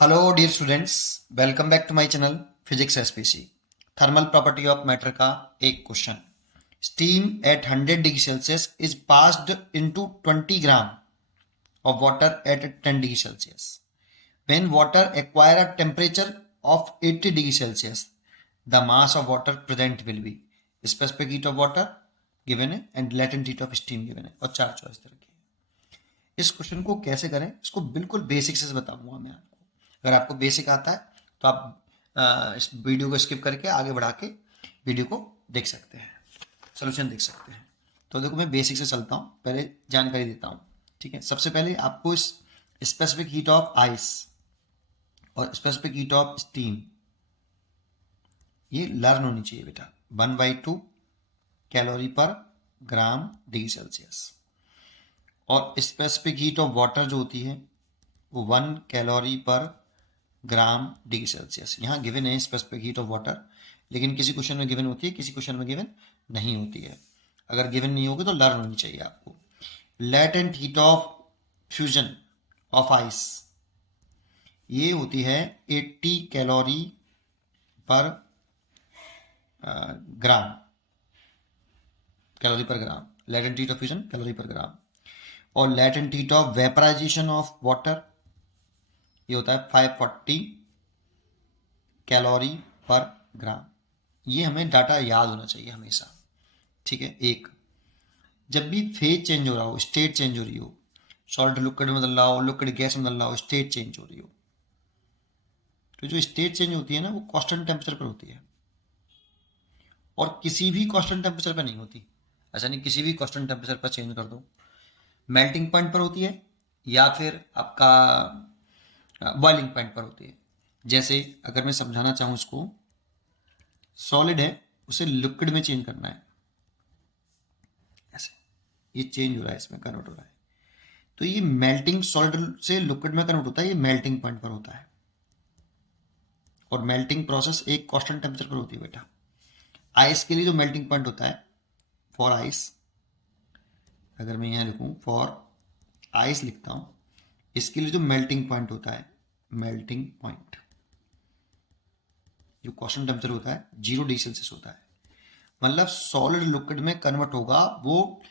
Hello dear students, welcome back to my channel physics SPC. Thermal property of matter का एक question. Steam at 100 degree Celsius is passed into 20 gram of water at 10 degree Celsius. When water acquire a temperature of 80 degree Celsius, the mass of water present will be. Specific heat of water given है and latent heat of steam given है और चार choice तरह की। इस question को कैसे करें इसको बिल्कुल बेसिक से बताऊंगा मैं आपको। अगर आपको बेसिक आता है तो आप इस वीडियो को स्किप करके आगे बढ़ा के वीडियो को देख सकते हैं, सोल्यूशन देख सकते हैं। तो देखो मैं बेसिक से चलता हूँ, पहले जानकारी देता हूँ। ठीक है, सबसे पहले आपको इस स्पेसिफिक हीट ऑफ आइस और स्पेसिफिक हीट ऑफ स्टीम ये लर्न होनी चाहिए बेटा। 1/2 calorie per gram degree Celsius. और स्पेसिफिक हीट ऑफ वाटर जो होती है वो 1 calorie per gram degree Celsius. यहाँ गिवन है स्पेसिफिक हीट ऑफ वाटर, लेकिन किसी क्वेश्चन में गिवन होती है, किसी क्वेश्चन में गिवन नहीं होती है। अगर गिवन नहीं होगी तो लर्न होनी चाहिए आपको। Latent heat of fusion of ice ये होती है 80 calorie per gram, calorie per gram. Latent heat of fusion calorie per gram. और latent heat of vaporisation of water ये होता है 540 कैलोरी पर ग्राम। ये हमें डाटा याद होना चाहिए हमेशा। ठीक है, एक जब भी फेज चेंज हो रहा हो, स्टेट चेंज हो रही हो, सॉलिड लिक्विड में बदल रहा हो, लिक्विड गैस में बदल रहा हो, स्टेट चेंज हो रही हो, तो जो स्टेट चेंज होती है ना वो कांस्टेंट टेम्परेचर पर होती है और किसी भी कांस्टेंट टेम्परेचर पर नहीं होती। ऐसा नहीं किसी भी कांस्टेंट टेम्परेचर पर चेंज कर दो, मेल्टिंग पॉइंट पर होती है या फिर आपका बॉइलिंग पॉइंट पर होती है। जैसे अगर मैं समझाना चाहूँ इसको, सॉलिड है उसे लिक्विड में चेंज करना है, ऐसे ये चेंज हो रहा है, इसमें कन्वर्ट हो रहा है, तो ये मेल्टिंग सॉलिड से लिक्विड में कन्वर्ट होता है, ये मेल्टिंग पॉइंट पर होता है। और मेल्टिंग प्रोसेस एक कांस्टेंट टेम्परेचर पर होती है बेटा। आइस के लिए जो मेल्टिंग पॉइंट होता है फॉर आइस, अगर मैं यहाँ लिखूँ फॉर आइस लिखता हूँ, इसके लिए जो मेल्टिंग पॉइंट होता है, मेल्टिंग पॉइंट जो कांस्टेंट टेम्परेचर होता है 0 डिग्री सेल्सियस होता है। मतलब सॉलिड लिक्विड में कन्वर्ट होगा वो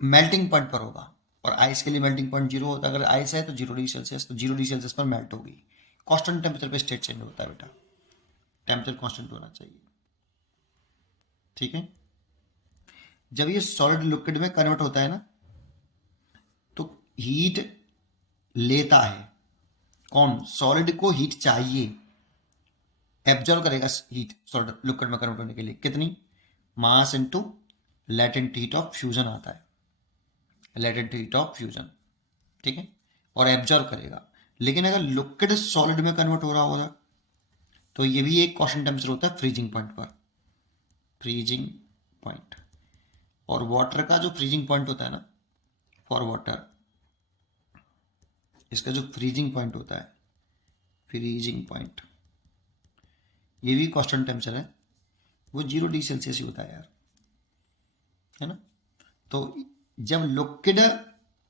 मेल्टिंग पॉइंट पर होगा। और आइस के लिए मेल्टिंग पॉइंट 0 होता है। अगर आइस है तो 0 डिग्री सेल्सियस, तो 0 डिग्री सेल्सियस पर मेल्ट होगी। कांस्टेंट टेम्परेचर पे स्टेट चेंज होता है बेटा, टेम्परेचर कांस्टेंट होना चाहिए। ठीक है, जब ये सॉलिड लिक्विड में कन्वर्ट होता है ना तो हीट लेता है कौन? सॉलिड को हीट चाहिए, एब्जॉर्व करेगा हीट सॉलिड लिक्विड में कन्वर्ट होने के लिए। कितनी? मास into latent heat of fusion आता है, लेटेंट हीट ऑफ फ्यूजन। ठीक है, और एब्जॉर्व करेगा। लेकिन अगर लिक्विड सॉलिड में कन्वर्ट हो रहा होगा तो ये भी एक कांस्टेंट टेम्परेचर होता है फ्रीजिंग पॉइंट पर, फ्रीजिंग पॉइंट। और वाटर का जो फ्रीजिंग पॉइंट होता है ना, फॉर वाटर, इसका जो फ्रीजिंग पॉइंट होता है, फ्रीजिंग पॉइंट, ये भी कांस्टेंट टेम्परेचर है, वो 0 डिग्री सेल्सियस ही होता है यार, है ना। तो जब लिक्विड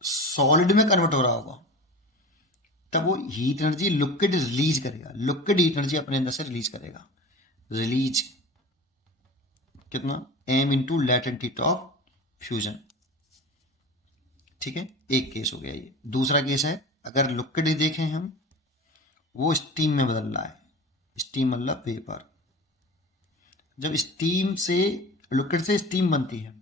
सॉलिड में कन्वर्ट हो रहा होगा तब वो हीट एनर्जी लिक्विड रिलीज करेगा, लिक्विड हीट एनर्जी अपने अंदर से रिलीज करेगा। रिलीज कितना? m into latent heat of fusion. ठीक है, एक केस हो गया ये। दूसरा केस है अगर लिक्विड ही देखें हम, वो स्टीम में बदल रहा है, स्टीम मतलब वेपर। जब स्टीम से लिक्विड से स्टीम बनती है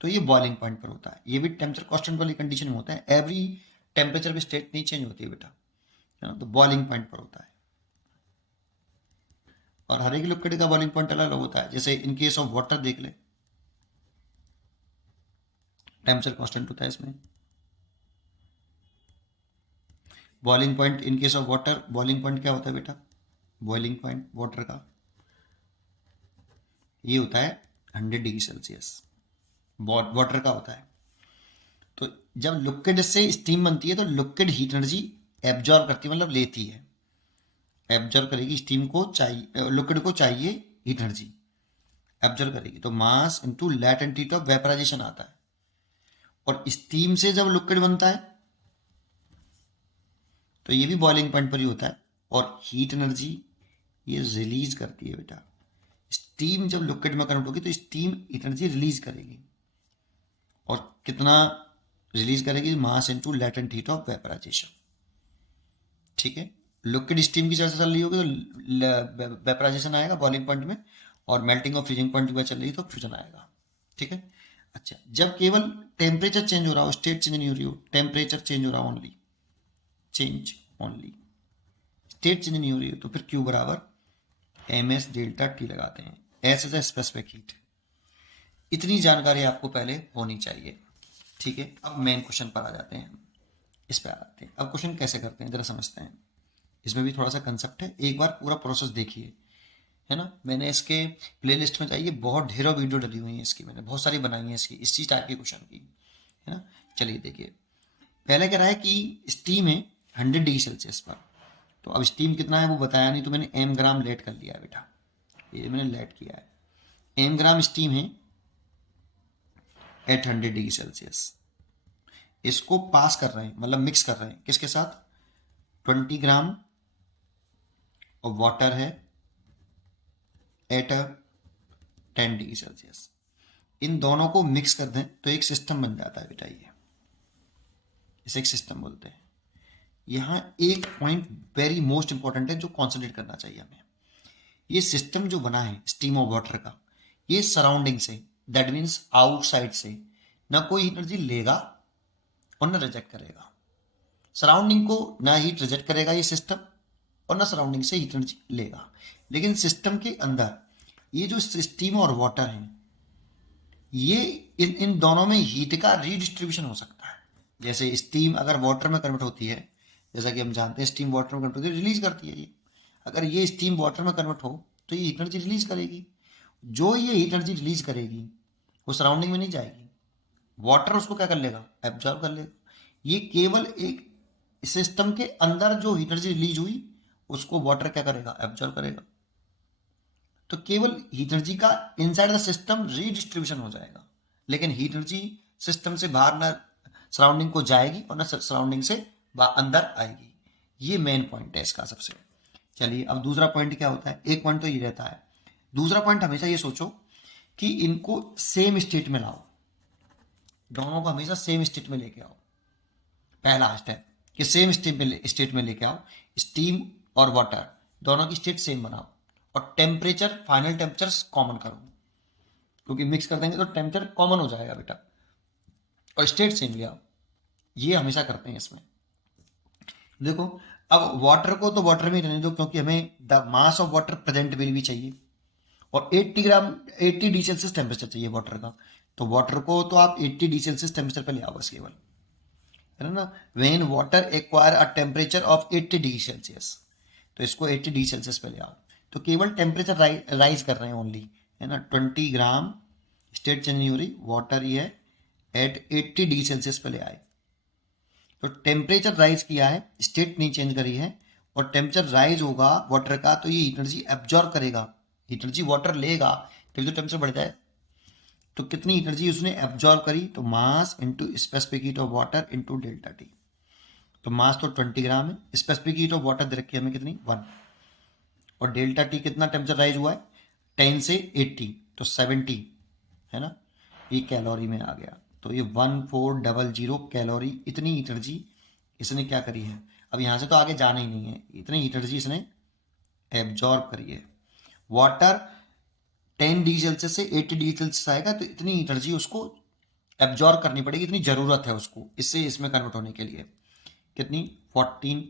तो ये बॉइलिंग पॉइंट पर होता है। ये भी टेम्परेचर कांस्टेंट वाली कंडीशन में होता है, एवरी टेम्परेचर पे स्टेट नहीं चेंज होती है बेटा, है ना। तो बॉइलिंग पॉइंट पर होता है और हर एक लिक्विड का बॉइलिंग पॉइंट अलग अलग होता है। जैसे इन केस ऑफ वाटर देख ले, टेम्परेचर कांस्टेंट होता है इसमें। Boiling point in case of water, boiling point क्या होता है बेटा? बॉइलिंग पॉइंट वाटर का ये होता है 100 डिग्री सेल्सियस, वाटर का होता है। तो जब लिक्विड से स्टीम बनती है तो लिक्विड हीट एनर्जी एब्जॉर्ब करती है, मतलब लेती है, एब्जॉर्ब करेगी। स्टीम को चाहिए, लिक्विड को चाहिए हीट एनर्जी, एब्जॉर्ब करेगी। तो मास into latent heat of vaporisation आता है। और स्टीम से जब लिक्विड बनता है तो ये भी बॉइलिंग पॉइंट पर ही होता है। और हीट एनर्जी ये रिलीज करती है बेटा। स्टीम जब लिक्विड में कन्वर्ट होगी तो स्टीम एनर्जी रिलीज करेगी, और कितना रिलीज करेगी? Mass into latent heat of vaporisation. ठीक है, लिक्विड स्टीम की चर्चा चल रही होगी तो वेपराइजेशन आएगा बॉइलिंग पॉइंट में, और मेल्टिंग और फ्रीजिंग पॉइंट की बात चल रही है तो फ्यूजन आएगा। ठीक है, अच्छा, जब केवल टेम्परेचर चेंज हो रहा हो, स्टेट चेंज नहीं हो रही हो, टेम्परेचर चेंज हो रहा हो only, change only, state change नहीं हो रही हो, तो फिर क्यू बराबर ms डेल्टा टी लगाते हैं। S is specific heat. इतनी जानकारी आपको पहले होनी चाहिए। ठीक है, अब मेन क्वेश्चन पर आ जाते हैं, इस पे आ जाते हैं। अब क्वेश्चन कैसे करते हैं जरा समझते हैं। इसमें भी थोड़ा सा कंसेप्ट है, एक बार पूरा प्रोसेस देखिए, है ना। मैंने इसके प्लेलिस्ट में जाइए, बहुत ढेरों वीडियो डली हुई है इसकी, मैंने बहुत सारी बनाई है इसकी, इसी टाइप के क्वेश्चन की, है ना। चलिए देखिए, पहले कह रहा है कि स्टीम है 100 डिग्री सेल्सियस पर। तो अब स्टीम कितना है वो बताया नहीं, तो मैंने एम ग्राम लेट कर लिया है बेटा, ये मैंने लेट किया है। एम ग्राम स्टीम है एट 100 डिग्री सेल्सियस। इसको पास कर रहे हैं, मतलब मिक्स कर रहे हैं, किसके साथ? 20 ग्राम और वाटर है एट 10 डिग्री सेल्सियस। इन दोनों को मिक्स कर दें तो एक सिस्टम बन जाता है बेटा, ये इसे एक सिस्टम बोलते हैं। यहाँ एक पॉइंट वेरी मोस्ट इंपॉर्टेंट है जो कॉन्सेंट्रेट करना चाहिए हमें। ये सिस्टम जो बना है स्टीम और वाटर का, ये सराउंडिंग से, दैट मीन्स आउटसाइड से, ना कोई एनर्जी लेगा और ना रिजेक्ट करेगा। सराउंडिंग को ना हीट रिजेक्ट करेगा ये सिस्टम, और ना सराउंडिंग से हीट एनर्जी लेगा। लेकिन सिस्टम के अंदर ये जो स्टीम और वाटर है, ये इन दोनों में हीट का रीडिस्ट्रीब्यूशन हो सकता है। जैसे स्टीम अगर वाटर में कन्वर्ट होती है, जैसा कि हम जानते हैं स्टीम वाटर में कन्वर्ट होती है, रिलीज करती है ये। अगर ये स्टीम वाटर में कन्वर्ट हो तो ये हीट एनर्जी रिलीज करेगी। जो ये हीट एनर्जी रिलीज करेगी वो सराउंडिंग में नहीं जाएगी, वाटर उसको क्या कर लेगा? एब्जॉर्ब कर लेगा। ये केवल एक सिस्टम के अंदर जो हीट एनर्जी रिलीज हुई उसको वाटर क्या करेगा? एब्जॉर्ब करेगा। तो केवल हीट एनर्जी का इनसाइड द सिस्टम रीडिस्ट्रीब्यूशन हो जाएगा, लेकिन हीट एनर्जी सिस्टम से बाहर ना सराउंडिंग को जाएगी और ना सराउंडिंग से अंदर आएगी। ये मेन पॉइंट है इसका सबसे। चलिए, अब दूसरा पॉइंट क्या होता है? एक पॉइंट तो ये रहता है, दूसरा पॉइंट हमेशा ये सोचो कि इनको सेम स्टेट में लाओ, दोनों को हमेशा सेम स्टेट में लेके आओ। पहला स्टेप कि सेम स्टेट में लेके आओ, स्टीम और वाटर दोनों की स्टेट सेम बनाओ, और टेम्परेचर, फाइनल टेम्परेचर कॉमन करो, क्योंकि मिक्स कर देंगे तो टेम्परेचर कॉमन हो जाएगा बेटा, और स्टेट सेम ले आओ। ये हमेशा करते हैं इसमें। देखो, अब वाटर को तो वाटर में रहने दो, क्योंकि हमें the mass of water present will भी चाहिए, और 80 ग्राम 80 डिग्री सेल्सियस टेम्परेचर चाहिए वाटर का। तो वाटर को तो आप 80 डिग्री सेल्सियस टेम्परेचर पे ले आओ बस, केवल, है ना। When water acquire a temperature of 80 degree Celsius, तो इसको 80 डिग्री सेल्सियस पे ले आओ। तो केवल टेम्परेचर राइज कर रहे हैं ओनली, है ना। 20 ग्राम, स्टेट चेंज नहीं हो रही, वाटर ही है एट 80 डिग्री सेल्सियस पे ले आए। तो टेम्परेचर राइज किया है, स्टेट नहीं चेंज करी है, और टेम्परेचर राइज होगा वाटर का तो ये हीट एनर्जी एब्जॉर्ब करेगा, हीट एनर्जी वाटर लेगा, तभी तो टेम्परेचर बढ़ जाए। तो कितनी हीट एनर्जी उसने एब्जॉर्ब करी? तो mass into specific heat of water into delta T. तो मास तो 20 ग्राम है, स्पेसिफिक हीट ऑफ वाटर दे रखी है हमें कितनी? 1, और डेल्टा टी कितना टेम्परेचर राइज हुआ है? 10 से 80, तो 70, है ना। ये कैलोरी में आ गया, तो ये 1400 कैलोरी, इतनी एनर्जी इसने क्या करी है। अब यहाँ से तो आगे जाना ही नहीं है, इतनी एनर्जी इसने एब्जॉर्ब करी है। वाटर 10 डिग्री सेल्सियस से 80 डिग्री सेल्सियस आएगा, तो इतनी एनर्जी उसको एब्जॉर्ब करनी पड़ेगी, इतनी ज़रूरत है उसको इससे इसमें कन्वर्ट होने के लिए। कितनी? 14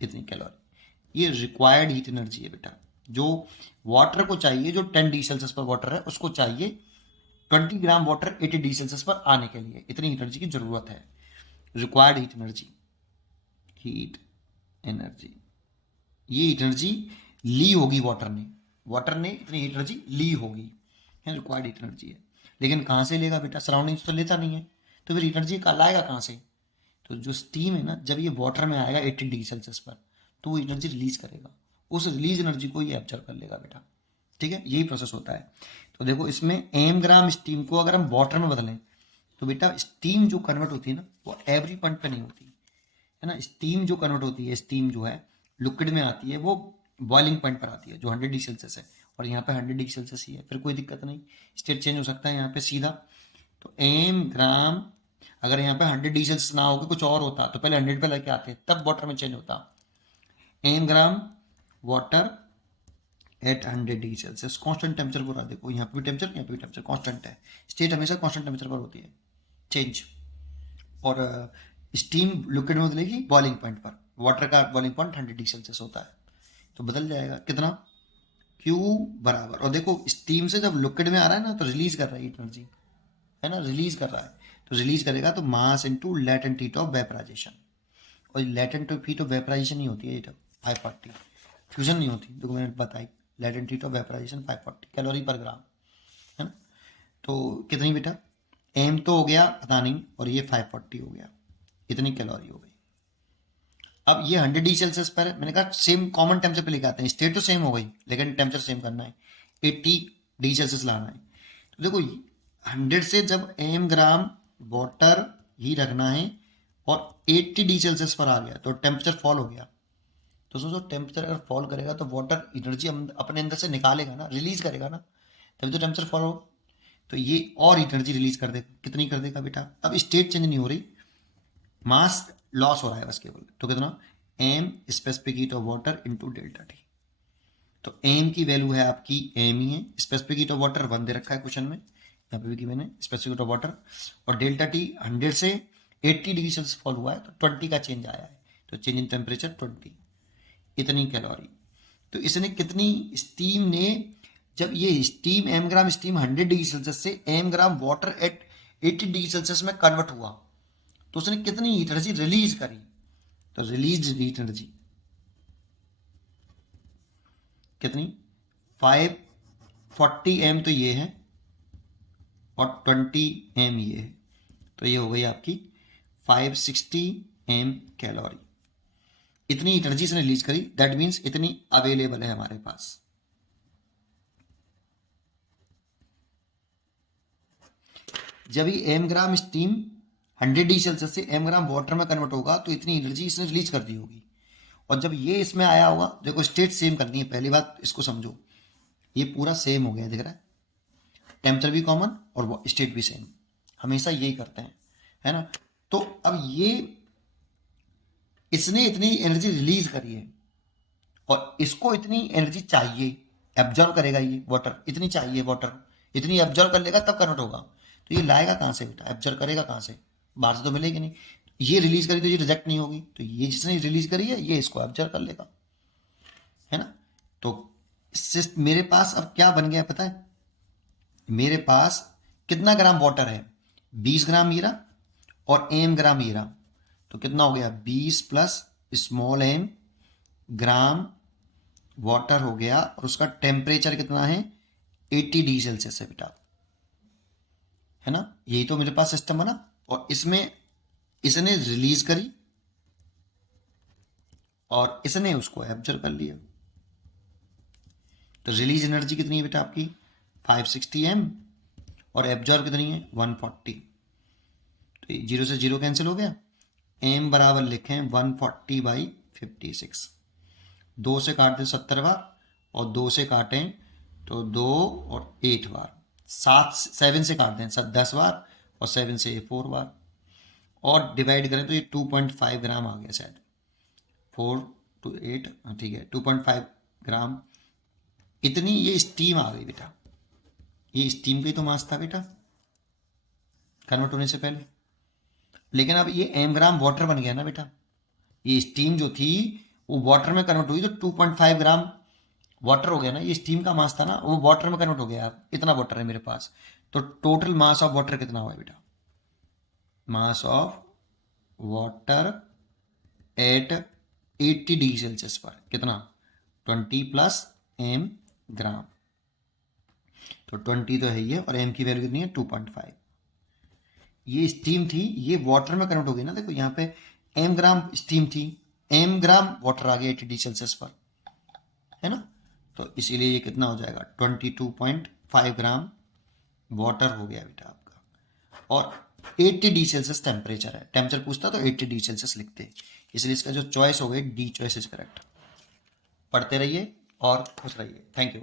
इतनी कैलोरी। ये रिक्वायर्ड हीट एनर्जी है बेटा, जो वाटर को चाहिए, जो 10 डिग्री सेल्सियस पर वाटर है उसको चाहिए 20 ग्राम वाटर 80 डिग्री सेल्सियस पर आने के लिए, इतनी एनर्जी की ज़रूरत है, required heat energy. Heat energy, ये एनर्जी ली होगी वाटर ने इतनी हीट एनर्जी ली होगी, है रिक्वायर्ड हीट एनर्जी है। लेकिन कहाँ से लेगा बेटा? सराउंडिंग तो लेता नहीं है, तो फिर एनर्जी का लाएगा कहाँ से? तो जो स्टीम है ना, जब ये वाटर में आएगा 80 डिग्री सेल्सियस पर, तो वो एनर्जी रिलीज करेगा, उस रिलीज एनर्जी को ये एब्जॉर्ब कर लेगा बेटा। ठीक है, यही प्रोसेस होता है। तो देखो, इसमें एम ग्राम स्टीम को अगर हम वाटर में बदलें तो बेटा स्टीम जो कन्वर्ट होती है ना, वो एवरी पॉइंट पे नहीं होती, है ना। स्टीम जो कन्वर्ट होती है, स्टीम जो है लिक्विड में आती है, वो बॉइलिंग पॉइंट पर आती है जो 100 डिग्री सेल्सियस है, और यहाँ पे 100 डिग्री सेल्सियस ही है, फिर कोई दिक्कत नहीं, स्टेट चेंज हो सकता है यहाँ पे सीधा। तो एम ग्राम, अगर यहाँ पे 100 डिग्री सेल्सियस ना होकर कुछ और होता तो पहले 100 पे लेके आते, तब वाटर में चेंज होता। M gram water at 100 degree Celsius, constant temperature पर, देखो यहाँ पे भी टेम्परेचर, यहाँ पे भी टेम्परेचर कॉन्स्टेंट है, स्टेट हमेशा कॉन्स्टेंट टेम्परेचर पर होती है चेंज। और स्टीम लिक्विड में बदलेगी बॉइलिंग पॉइंट पर, वाटर का बॉइलिंग पॉइंट 100 डिग्री सेल्सियस होता है, तो बदल जाएगा कितना, Q बराबर, और देखो स्टीम से जब लिक्विड में आ रहा है ना तो रिलीज कर रहा है एनर्जी, है ना, रिलीज कर रहा है, तो रिलीज करेगा तो मास into latent heat of vaporisation, और लेटेंट हीट ऑफ वेपराइजेशन ही होती है 540, फ्यूजन नहीं होती, देखो मैंने बताई, latent heat of vaporisation 540 calorie per gram, है ना। तो कितनी बेटा, एम तो हो गया पता नहीं, और ये 540 हो गया, इतनी कैलोरी हो गई। अब ये 100 डिग्री सेल्सियस पर है, मैंने कहा सेम कॉमन टेम्परेचर पे लेके आते हैं, स्टेट तो सेम हो गई लेकिन टेम्परेचर सेम करना है, 80 डिग्री सेल्सियस लाना है। तो देखो 100 से जब एम ग्राम वाटर ही रखना है और 80 डिग्री सेल्सियस पर आ गया तो टेम्परेचर फॉल हो गया, तो सोचो टेम्परेचर अगर फॉल करेगा तो वाटर एनर्जी अपने अंदर से निकालेगा ना, रिलीज करेगा ना, तभी तो टेम्परेचर फॉल होगा, तो ये और एनर्जी रिलीज कर देगा, कितनी कर देगा बेटा, अब स्टेट चेंज नहीं हो रही, मास लॉस हो रहा है बस केवल, तो कितना, m specific heat of water into delta T, तो एम की वैल्यू है आपकी एम ही है, स्पेसिफिक हीट ऑफ वाटर 1 दे रखा है क्वेश्चन में, यहाँ पे भी गिवन है स्पेसिफिक हीट ऑफ वाटर, और डेल्टा टी 100 से 80 डिग्री सेल्सियस फॉल हुआ है तो 20 का चेंज आया है, तो चेंज इन टेम्परेचर 20, इतनी कैलोरी। तो इसने कितनी, स्टीम ने, जब ये steam m gram steam 100 degree Celsius से m gram water at 80 degree Celsius में कन्वर्ट हुआ, तो उसने कितनी हीट एनर्जी रिलीज करी, तो रिलीज हीट एनर्जी कितनी, 540 एम तो ये है और 20 एम ये है, तो ये हो गई आपकी 560 एम कैलोरी, इतनी एनर्जी इसने रिलीज करी, दैट मीन्स इतनी अवेलेबल है हमारे पास। जब ये M gram steam 100 degree Celsius से एम ग्राम वाटर में कन्वर्ट होगा तो इतनी एनर्जी इसने रिलीज कर दी होगी, और जब ये इसमें आया होगा, देखो स्टेट सेम करनी है, पहली बात इसको समझो, ये पूरा सेम हो गया दिख रहा है, टेम्परेचर भी कॉमन और स्टेट भी सेम, हमेशा यही करते हैं, है ना। तो अब ये इसने इतनी एनर्जी रिलीज करी है और इसको इतनी एनर्जी चाहिए, एब्जॉर्व करेगा ये वाटर, इतनी चाहिए वाटर, इतनी एब्जॉर्व कर लेगा तब कन्वर्ट होगा, तो ये लाएगा कहाँ से बेटा, एब्जॉर्व करेगा कहाँ से, बाहर से तो मिलेगी नहीं, ये रिलीज करी तो ये रिजेक्ट नहीं होगी, तो ये जिसने रिलीज करी है ये इसको एब्जॉर्व कर लेगा, है ना। तो इससे मेरे पास अब क्या बन गया पता है, मेरे पास कितना ग्राम वाटर है, 20 ग्राम हीरा और एम ग्राम हीरा, तो कितना हो गया 20 plus small m gram water हो गया, और उसका टेम्परेचर कितना है 80 डिग्री सेल्सियस है बेटा, है ना, यही तो मेरे पास सिस्टम बना, और इसमें इसने रिलीज करी और इसने उसको एब्जॉर्ब कर लिया, तो रिलीज एनर्जी कितनी है बेटा आपकी 560 एम, और एब्जॉर्ब कितनी है 140, तो 0 से 0 कैंसिल हो गया, एम बराबर लिखें 140 बाई 56, 2 से काट दें 70 बार और 2 से काटें तो 2 और 8 बार, 7 से काट दें 10 बार और 7 से 4 बार, और डिवाइड करें तो ये 2.5 ग्राम आ गया शायद, 4 to 8, ठीक है 2.5 ग्राम, इतनी ये स्टीम आ गई बेटा, ये स्टीम का ही तो मास था बेटा कन्वर्ट होने से पहले, लेकिन अब ये एम ग्राम वाटर बन गया ना बेटा, ये स्टीम जो थी वो वाटर में कन्वर्ट हुई तो 2.5 ग्राम वाटर हो गया ना, ये स्टीम का मास था ना वो वाटर में कन्वर्ट हो गया, इतना वाटर है मेरे पास, तो टोटल मास ऑफ वाटर कितना हुआ बेटा, मास of water at 80 degree Celsius पर कितना 20 प्लस एम ग्राम, तो 20 तो है ही है, और एम की वैल्यू कितनी है 2.5, ये स्टीम थी ये वाटर में कन्वर्ट हो गई ना, देखो यहाँ पे एम ग्राम स्टीम थी, एम ग्राम वाटर आ गया 80 डिग्री सेल्सियस पर, है ना, तो इसीलिए ये कितना हो जाएगा 22.5 ग्राम वाटर हो गया बेटा आपका, और 80 डिग्री सेल्सियस टेम्परेचर है, टेम्परेचर पूछता तो 80 डिग्री सेल्सियस लिखते, इसलिए इसका जो चॉइस हो गई डी चॉइस इज करेक्ट। पढ़ते रहिए और खुश रहिए। Thank you.